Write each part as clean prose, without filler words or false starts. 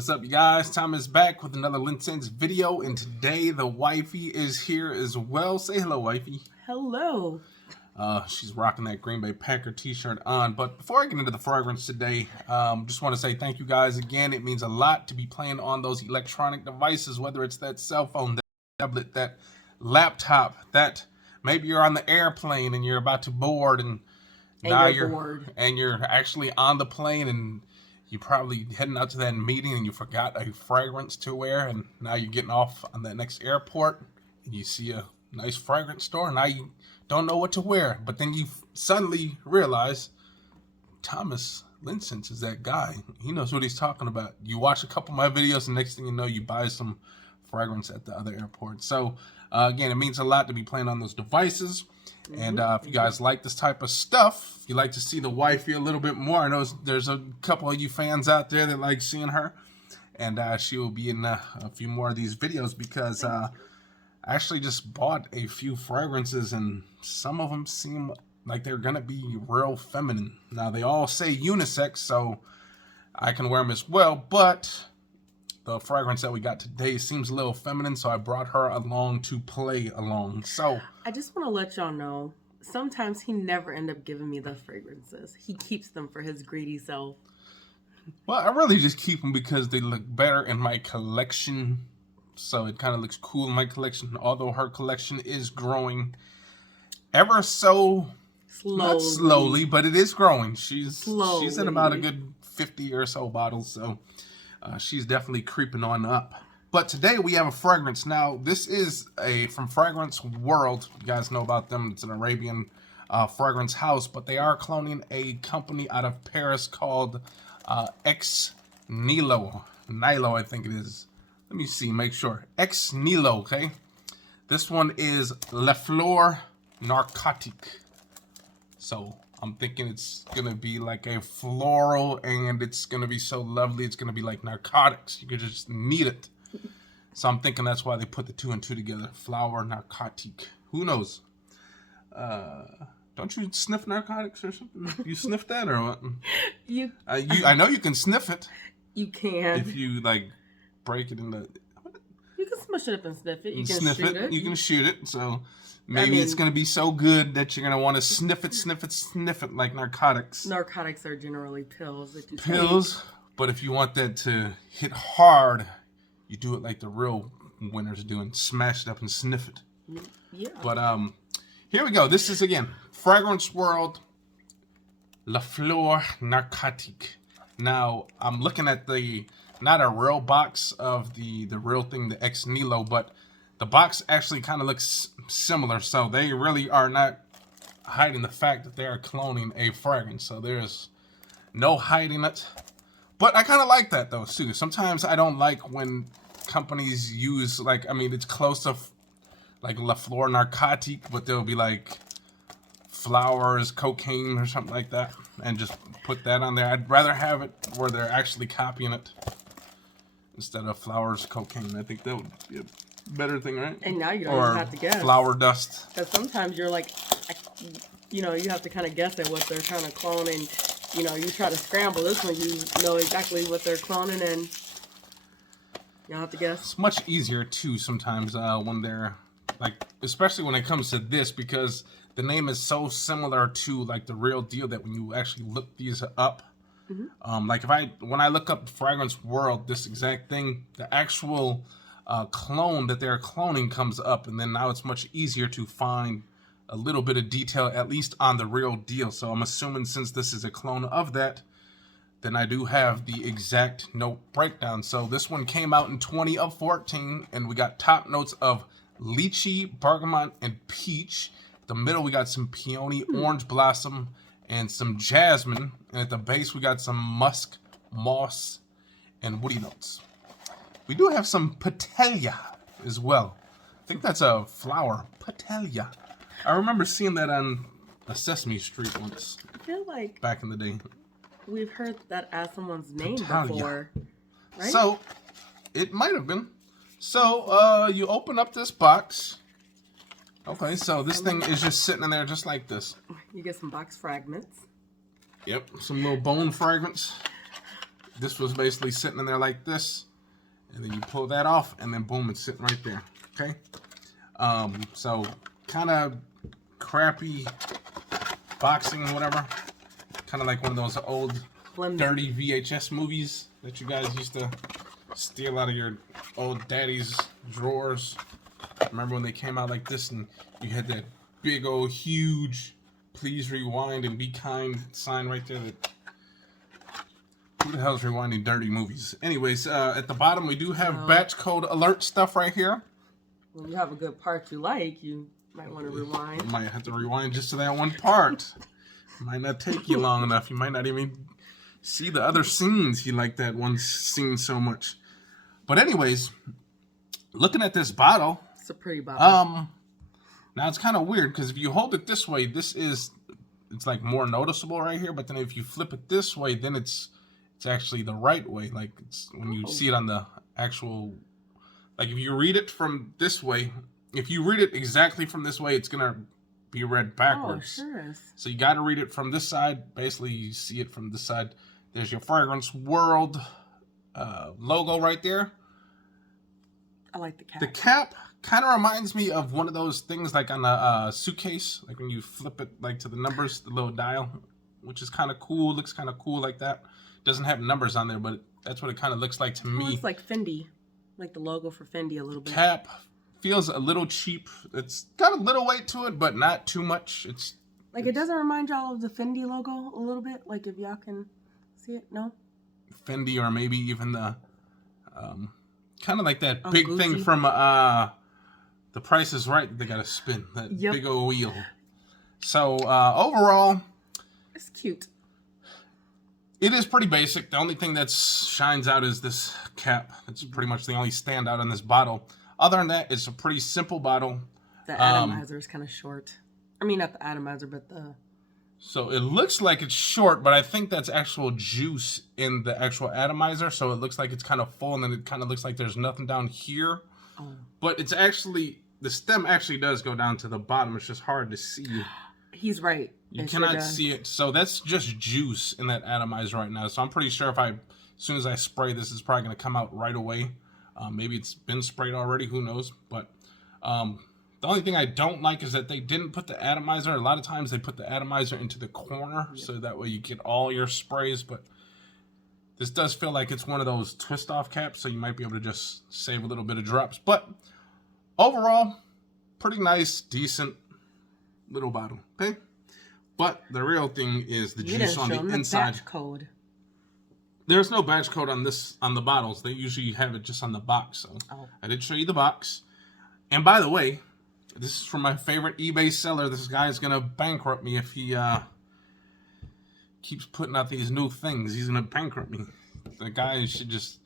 What's up, you guys? Tom is back with another LinScents video, and today the wifey is here as well. Say hello, wifey. Hello. She's rocking that Green Bay Packer t-shirt on. But before I get into the fragrance today, just want to say thank you guys again. It means a lot to be playing on those electronic devices, whether it's that cell phone, that tablet, that laptop, that maybe you're on the airplane and you're about to board and now you're actually on the plane and you're probably heading out to that meeting and you forgot a fragrance to wear, and now you're getting off on that next airport and you see a nice fragrance store and now you don't know what to wear, but then you suddenly realize Thomas LinScents is that guy. He knows what he's talking about. You watch a couple of my videos and next thing you know, you buy some fragrance at the other airport. So again, it means a lot to be playing on those devices. And if you guys like this type of stuff, if you like to see the wifey a little bit more, I know there's a couple of you fans out there that like seeing her, and she will be in a few more of these videos because I actually just bought a few fragrances and some of them seem like they're gonna be real feminine. Now they all say unisex, so I can wear them as well, but the fragrance that we got today seems a little feminine, so I brought her along to play along. So I just want to let y'all know, sometimes he never end up giving me the fragrances. He keeps them for his greedy self. Well, I really just keep them because they look better in my collection. So it kind of looks cool in my collection, although her collection is growing ever so not slowly, but it is growing. She's at about a good 50 or so bottles, so she's definitely creeping on up. But today we have a fragrance. Now, this is from Fragrance World. You guys know about them. It's an Arabian fragrance house, but they are cloning a company out of Paris called Ex Nilo. Nilo, I think it is. Let me see, make sure. Ex Nilo, okay? This one is Fleur Narcotique. So I'm thinking it's gonna be like a floral, and it's gonna be so lovely. It's gonna be like narcotics. You could just need it. So I'm thinking that's why they put the two and two together. Fleur Narcotique. Who knows? Don't you sniff narcotics or something? You sniff that or what? I know you can sniff it. You can. If you like break it in the. You can smush it up and sniff it. You can sniff shoot it. You can shoot it. So. Maybe it's going to be so good that you're going to want to sniff it like narcotics. Narcotics are generally pills. That you take. But if you want that to hit hard, you do it like the real winners do and smash it up and sniff it. Yeah. But here we go. This is, again, Fragrance World, Fleur Narcotique. Now, I'm looking at not a real box of the real thing, the Ex Nilo, but the box actually kind of looks similar, so they really are not hiding the fact that they are cloning a fragrance. So there's no hiding it. But I kind of like that, though, too. Sometimes I don't like when companies use, like, I mean, it's close to, like, Fleur Narcotique, but they'll be, like, flowers, cocaine, or something like that, and just put that on there. I'd rather have it where they're actually copying it instead of flowers, cocaine. I think that would be a better thing, right? And now you don't even have to guess. Flower dust. Because sometimes you're like, you have to kind of guess at what they're trying to clone, and you try to scramble. This one, you know exactly what they're cloning, and you don't have to guess. It's much easier too sometimes when they're like, especially when it comes to this, because the name is so similar to like the real deal that when you actually look these up. Like when I look up Fragrance World, this exact thing, the actual clone that they're cloning comes up, and then now it's much easier to find a little bit of detail, at least on the real deal. So I'm assuming since this is a clone of that, then I do have the exact note breakdown. So this one came out in 20 of 14, and we got top notes of lychee, bergamot, and peach. The middle we got some peony, orange blossom, and some jasmine. And at the base we got some musk, moss, and woody notes. We do have some Petelia as well. I think that's a flower. Petelia. I remember seeing that on a Sesame Street once. I feel like back in the day. We've heard that as someone's name before. Right? So, it might have been. So, you open up this box. Okay, so this thing is just sitting in there just like this. You get some box fragments. Yep, some little bone fragments. this was basically sitting in there like this, and then you pull that off, and then boom, it's sitting right there. Okay. So kind of crappy boxing, whatever. Kind of like one of those old dirty VHS movies that you guys used to steal out of your old daddy's drawers. Remember when they came out like this, and you had that big old huge "Please rewind and be kind" sign right there. That, who the hell's rewinding dirty movies? Anyways, at the bottom we do have batch code alert stuff right here. When you have a good part you like, you might want to rewind. You might have to rewind just to that one part. Might not take you long enough. You might not even see the other scenes. You like that one scene so much. But anyways, looking at this bottle. It's a pretty bottle. Now it's kind of weird because if you hold it this way, it's like more noticeable right here. But then if you flip it this way, then it's actually the right way. Like it's when you see it on the actual, like if you read it from this way, if you read it exactly from this way, it's gonna be read backwards. Oh, sure is. So you got to read it from this side. Basically, you see it from this side. There's your Fragrance World logo right there. I like the cap. The cap kind of reminds me of one of those things like on a suitcase, like when you flip it like to the numbers, the little dial, which is kind of cool. Looks kind of cool like that. Doesn't have numbers on there, but that's what it kind of looks like to me. It looks like Fendi, like the logo for Fendi a little bit. Cap feels a little cheap. It's got a little weight to it, but not too much. It doesn't remind y'all of the Fendi logo a little bit. Like if y'all can see it, no. Fendi, or maybe even the kind of like that big Gucci thing from The Price is Right. They got to spin that big old wheel. So overall, it's cute. It is pretty basic. The only thing that shines out is this cap. It's pretty much the only standout on this bottle. Other than that, it's a pretty simple bottle. The atomizer is kind of short. I mean, not the atomizer, but the... So it looks like it's short, but I think that's actual juice in the actual atomizer. So it looks like it's kind of full, and then it kind of looks like there's nothing down here. Oh. But it's actually... The stem actually does go down to the bottom. It's just hard to see. He's right. You cannot see it. So that's just juice in that atomizer right now. So I'm pretty sure as soon as I spray this, it's probably going to come out right away. Maybe it's been sprayed already. Who knows? But the only thing I don't like is that they didn't put the atomizer. A lot of times they put the atomizer into the corner. Yep. So that way you get all your sprays. But this does feel like it's one of those twist off caps. So you might be able to just save a little bit of drops. But overall, pretty nice, decent little bottle. Okay. But the real thing is the juice on the inside. Batch code. There's no batch code on the bottles. They usually have it just on the box. So I did show you the box. And by the way, this is from my favorite eBay seller. This guy's gonna bankrupt me if he keeps putting out these new things. He's gonna bankrupt me. The guy should just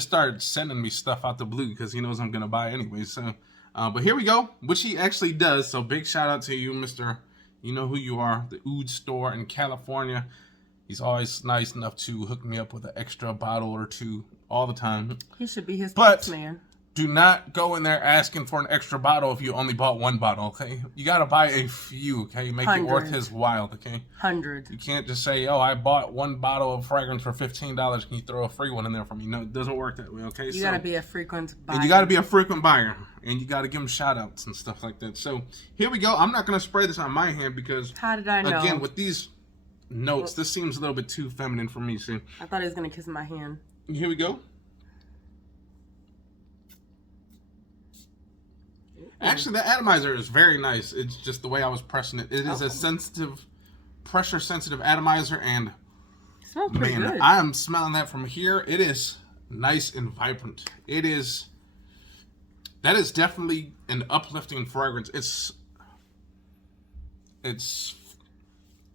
start sending me stuff out the blue because he knows I'm gonna buy anyway. So, but here we go, which he actually does. So big shout out to you, Mr. You know who you are, the Oud store in California. He's always nice enough to hook me up with an extra bottle or two all the time. He should be his man. Do not go in there asking for an extra bottle if you only bought one bottle, okay? You got to buy a few, okay? Make it worth his while, okay? 100. You can't just say, oh, I bought one bottle of fragrance for $15. Can you throw a free one in there for me? No, it doesn't work that way, okay? You got to be a frequent buyer. And you got to be a frequent buyer. And you got to give them shout-outs and stuff like that. So, here we go. I'm not going to spray this on my hand because... How did I know? Again, with these notes, this seems a little bit too feminine for me, so... I thought he was going to kiss my hand. Here we go. Actually, the atomizer is very nice. It's just the way I was pressing it. It is a sensitive, pressure-sensitive atomizer, and it smells pretty good. I am smelling that from here. It is nice and vibrant. That is definitely an uplifting fragrance. It's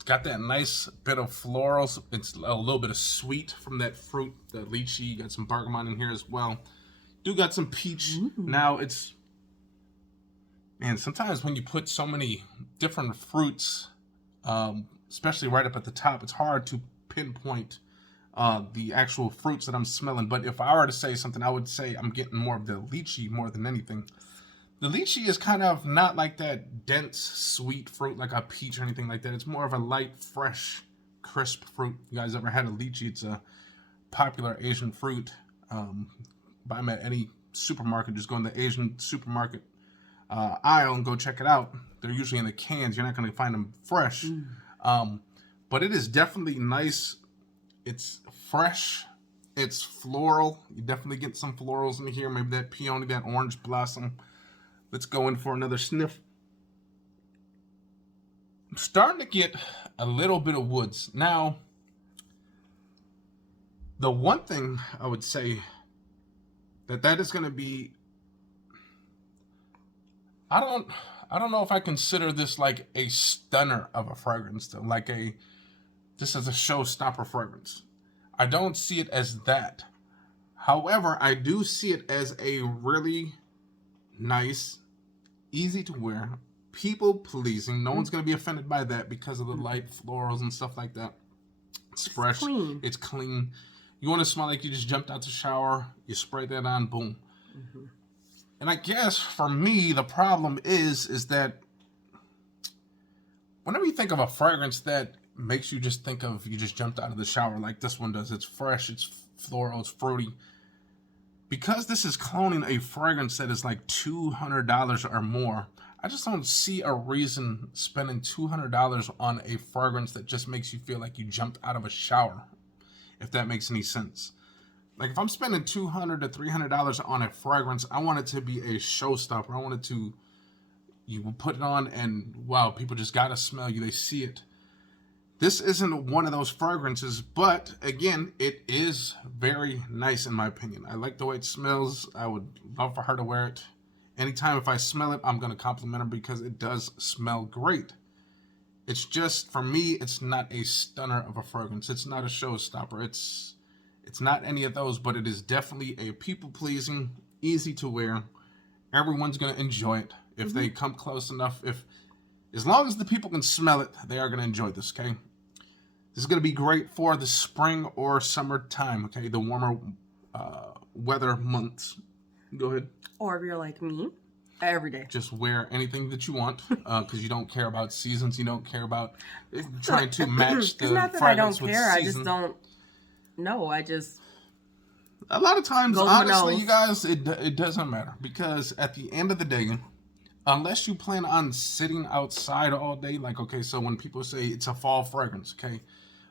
got that nice bit of florals. It's a little bit of sweet from that fruit, the lychee. You got some bergamot in here as well. Do got some peach. Now it's... Man, sometimes when you put so many different fruits, especially right up at the top, it's hard to pinpoint the actual fruits that I'm smelling. But if I were to say something, I would say I'm getting more of the lychee more than anything. The lychee is kind of not like that dense, sweet fruit like a peach or anything like that. It's more of a light, fresh, crisp fruit. You guys ever had a lychee? It's a popular Asian fruit. Buy them at any supermarket. Just go in the Asian supermarket aisle and go check it out. They're usually in the cans. You're not going to find them fresh. But it is definitely nice. It's fresh. It's floral. You definitely get some florals in here. Maybe that peony, that orange blossom. Let's go in for another sniff. I'm starting to get a little bit of woods. Now, the one thing I would say that is going to be, I don't know if I consider this like a stunner of a fragrance, though, like this as a showstopper fragrance. I don't see it as that. However, I do see it as a really nice, easy to wear, people pleasing. No one's going to be offended by that because of the light florals and stuff like that. It's fresh. Clean. It's clean. You want to smell like you just jumped out the shower. You spray that on, boom. And I guess for me, the problem is that whenever you think of a fragrance that makes you just think of you just jumped out of the shower like this one does, it's fresh, it's floral, it's fruity. Because this is cloning a fragrance that is like $200 or more, I just don't see a reason spending $200 on a fragrance that just makes you feel like you jumped out of a shower, if that makes any sense. Like if I'm spending $200 to $300 on a fragrance, I want it to be a showstopper. I want it to, you put it on and wow, people just gotta smell you, they see it. This isn't one of those fragrances, but again, it is very nice in my opinion. I like the way it smells. I would love for her to wear it. Anytime if I smell it, I'm going to compliment her because it does smell great. It's just, for me, it's not a stunner of a fragrance. It's not a showstopper. It's not any of those, but it is definitely a people-pleasing, easy to wear. Everyone's going to enjoy it if they come close enough. As long as the people can smell it, they are going to enjoy this, okay? This is going to be great for the spring or summer time, okay? The warmer weather months. Go ahead. Or if you're like me, every day. Just wear anything that you want because you don't care about seasons. You don't care about trying to match the it's not that I don't fragrance with care. season. I just don't know. I just... A lot of times, Goes my honestly, nose. you guys, it doesn't matter. Because at the end of the day, unless you plan on sitting outside all day, like, okay, so when people say it's a fall fragrance, okay?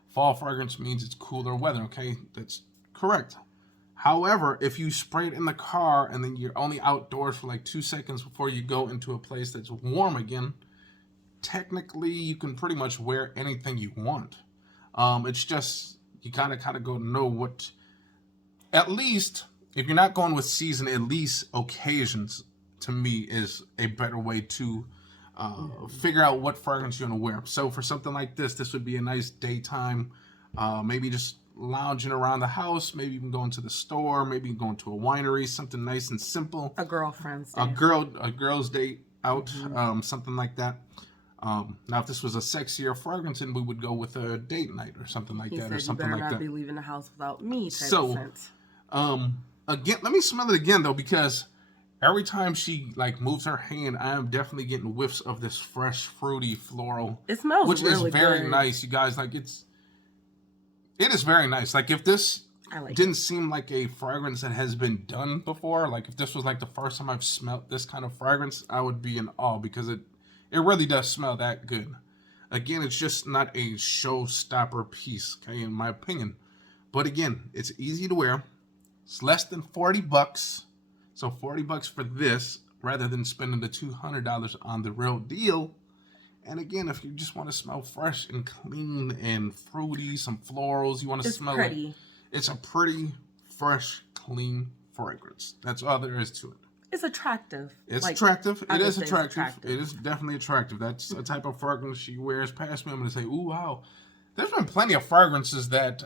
Fall fragrance means it's cooler weather, okay? That's correct. However, if you spray it in the car and then you're only outdoors for like 2 seconds before you go into a place that's warm again, technically you can pretty much wear anything you want. It's just, you kind of go to know what, at least, if you're not going with season, at least occasions, to me, is a better way to figure out what fragrance you're going to wear. So for something like this would be a nice daytime, maybe just lounging around the house, maybe even going to the store, maybe going to a winery, something nice and simple. A girlfriend's day. A girl's date out, something like that. Now, if this was a sexier fragrance, then we would go with a date night or something like that, or something like that. You better not be leaving the house without me. So, again, let me smell it again though, because every time she like moves her hand, I am definitely getting whiffs of this fresh, fruity, floral. It smells which really is very good. nice, you guys. Like it is very nice. Like if this didn't seem like a fragrance that has been done before, like if this was like the first time I've smelled this kind of fragrance, I would be in awe because it really does smell that good. Again, it's just not a showstopper piece, okay, in my opinion. But again, it's easy to wear. It's less than $40. So $40 for this rather than spending the $200 on the real deal. And again, if you just want to smell fresh and clean and fruity, some florals, you want to smell pretty. it. It's a pretty, fresh, clean fragrance. That's all there is to it. It's attractive. It's attractive. It is attractive. attractive. It is definitely attractive. That's a type of fragrance she wears past me. I'm going to say, ooh, wow. There's been plenty of fragrances that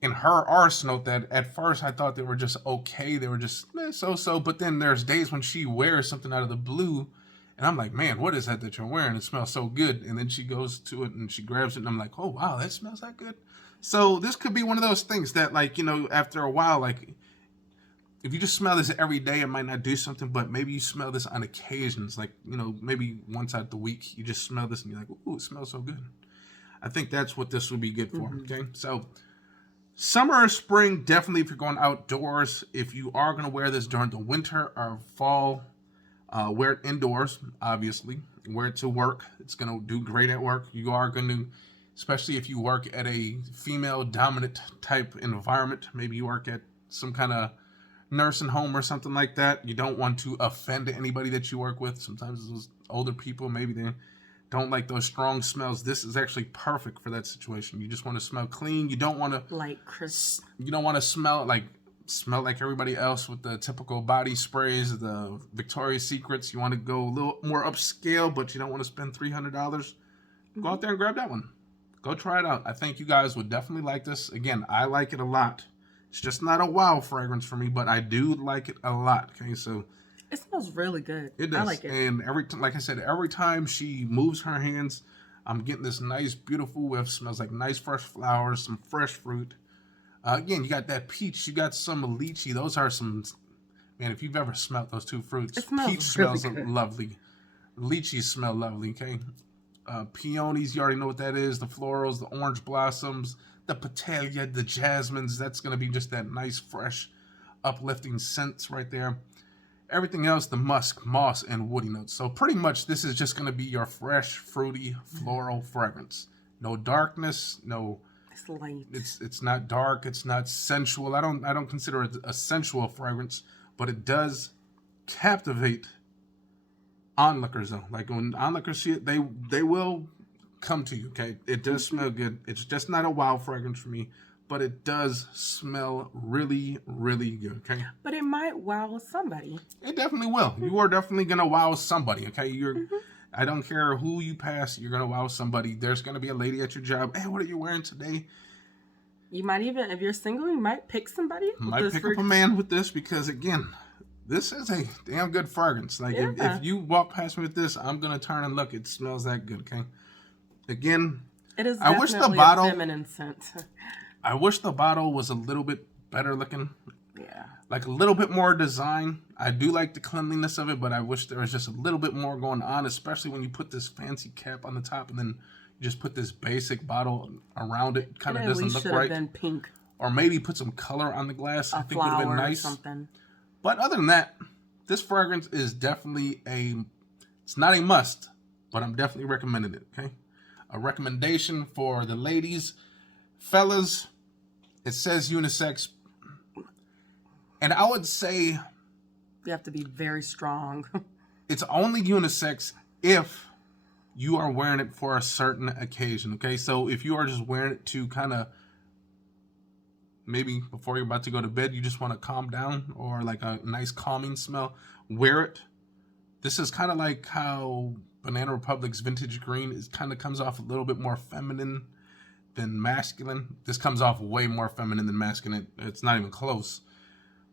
in her arsenal that at first I thought they were just okay. They were just so-so. But then there's days when she wears something out of the blue and I'm like, man, what is that you're wearing? It smells so good. And then she goes to it and she grabs it and I'm like, oh, wow, that smells that good. So this could be one of those things that, like, you know, after a while, like, if you just smell this every day, it might not do something, but maybe you smell this on occasions. Like, you know, maybe once out the week, you just smell this and you're like, ooh, it smells so good. I think that's what this would be good for, okay? So Summer or spring, definitely if you're going outdoors. If you are going to wear this during the winter or fall, wear it indoors, obviously. Wear it to work. It's going to do great at work. You are going to, especially if you work at a female-dominant type environment. Maybe you work at some kind of nursing home or something like that. You don't want to offend anybody that you work with. Sometimes those older people, maybe they don't like those strong smells. This is actually perfect for that situation. You just want to smell clean. You don't want to Light, crisp. You don't want to smell like everybody else with the typical body sprays, the Victoria's Secrets. You want to go a little more upscale, but you don't want to spend $300. Go out there and grab that one. Go try it out. I think you guys would definitely like this. Again, I like it a lot. It's just not a wow fragrance for me, but I do like it a lot. Okay, so it smells really good. It does. I like it. And like I said, every time she moves her hands, I'm getting this nice, beautiful whiff. Smells like nice, fresh flowers, some fresh fruit. Again, you got that peach. You got some lychee. Those are some, man, if you've ever smelled those two fruits, peach smells lovely. Lychee smell lovely, okay? Peonies, you already know what that is. The florals, the orange blossoms, the petallia, the jasmines. That's going to be just that nice, fresh, uplifting scents right there. Everything else, the musk, moss, and woody notes. So pretty much this is just going to be your fresh, fruity, floral fragrance. No darkness, no. It's light. It's not dark. It's not sensual. I don't consider it a sensual fragrance, but it does captivate onlookers though. Like when onlookers see it, they will come to you. Okay, it does smell good. It's just not a wow fragrance for me. But it does smell really, really good, okay? But it might wow somebody. It definitely will. You are definitely going to wow somebody, okay? I don't care who you pass, you're going to wow somebody. There's going to be a lady at your job. Hey, what are you wearing today? You might even, if you're single, you might pick somebody. Might pick up a man with this because, again, this is a damn good fragrance. Like, if you walk past me with this, I'm going to turn and look. It smells that good, okay? Again, it is definitely a feminine scent. I wish the bottle was a little bit better looking. Yeah. Like a little bit more design. I do like the cleanliness of it, but I wish there was just a little bit more going on, especially when you put this fancy cap on the top and then you just put this basic bottle around it. Kind of doesn't look right. Been pink. Or maybe put some color on the glass. I think would have been nice. Or something. But other than that, this fragrance is definitely it's not a must, but I'm definitely recommending it, okay? A recommendation for the ladies. Fellas, it says unisex, and I would say you have to be very strong. It's only unisex if you are wearing it for a certain occasion, okay? So if you are just wearing it to kind of, maybe before you're about to go to bed, you just want to calm down, or like a nice calming smell, wear it. This is kind of like how Banana Republic's Vintage Green kind of comes off a little bit more feminine than masculine. This comes off way more feminine than masculine. It's not even close.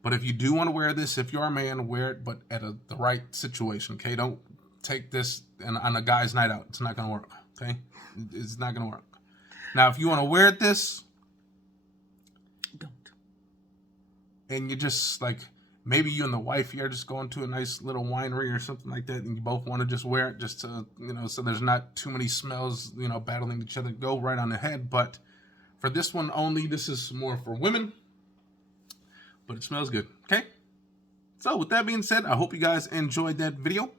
But if you do want to wear this, if you're a man, wear it, but at the right situation, okay? Don't take this on a guy's night out. It's not going to work, okay? It's not going to work. Now, if you want to wear this, don't. And you just, like, maybe you and the wife, you're just going to a nice little winery or something like that, and you both want to just wear it just to, so there's not too many smells, battling each other. Go right on ahead. But for this one only, this is more for women. But it smells good, okay? So with that being said, I hope you guys enjoyed that video.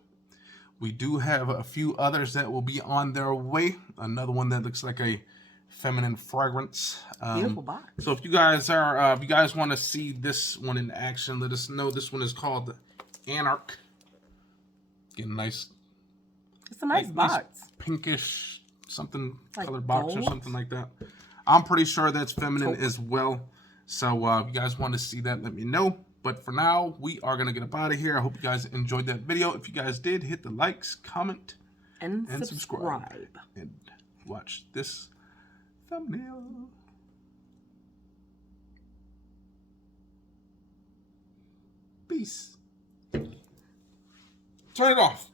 We do have a few others that will be on their way. Another one that looks like a feminine fragrance. Beautiful box. So if you guys want to see this one in action, let us know. This one is called Anarch. Get a nice. It's a nice box. Nice pinkish something like colored box gold? Or something like that. I'm pretty sure that's feminine as well. So if you guys want to see that, let me know. But for now, we are going to get up out of here. I hope you guys enjoyed that video. If you guys did, hit the likes, comment, and subscribe. And watch this thumbnail. Peace. Turn it off.